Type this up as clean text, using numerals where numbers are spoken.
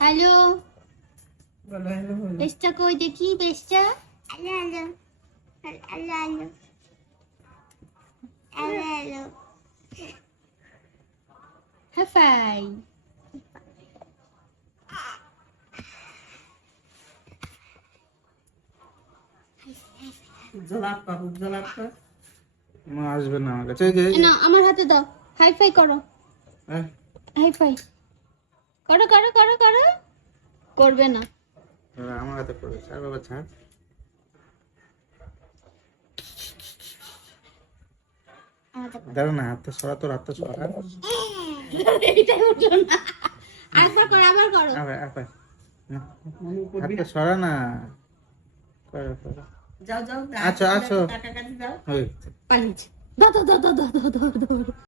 hello বেস্টা কই দেখি বেস্টা হাফাই মা আসবে না আমার কাছে না আমার হাতে দাও হাই ফাই করো হাই ফাই করো করো করো করো করবে না আমার হাতে পড়ে ছাড় বাবা ছাড় দাঁড়া না হাতটা সরা তোর হাতটা সরা এইটাই উঠলো না আরেকবার করো আবার করো হাতটা সরা না করো করো যাও যাও আচ্ছা আচ্ছা টাকা কাটি দাও হয়েছে পালিয়েছে দাও দাও দাও দাও দাও দাও দাও